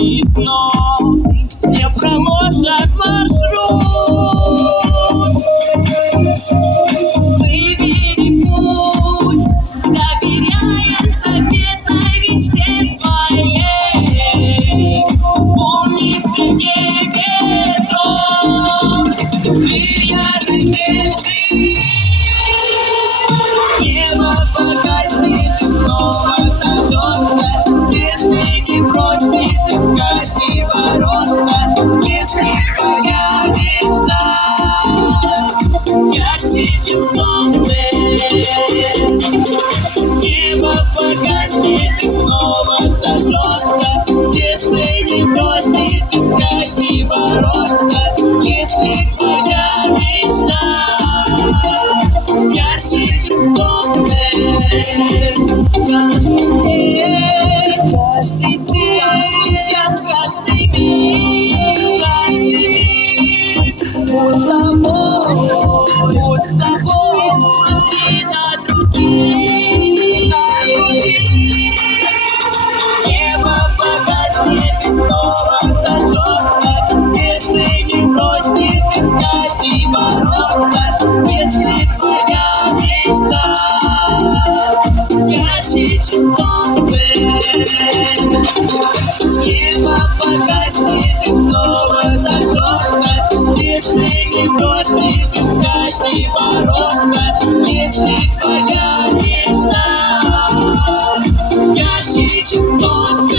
тысячи снов не проложат маршрут. Выбери путь, доверяя заветной мечте своей. Помни сильнее ветров, крылья надежды. Небо погаснет и снова зажжется, сердце не бросит искать и бороться. Если твоя мечта ярче, чем солнце, небо погаснет и снова зажжется, сердце не бросит искать и бороться. Если твоя мечта ярче, чем солнце, каждый день, каждый час, каждый миг будь собой, смотри на других. Небо погаснет и снова зажжется, сердце не бросит искать и бороться. Если твоя мечта ярче, чем солнце, небо погаснет и снова зажжется, сердце не бросит искать и бороться. Если твоя мечта ярче, чем солнце.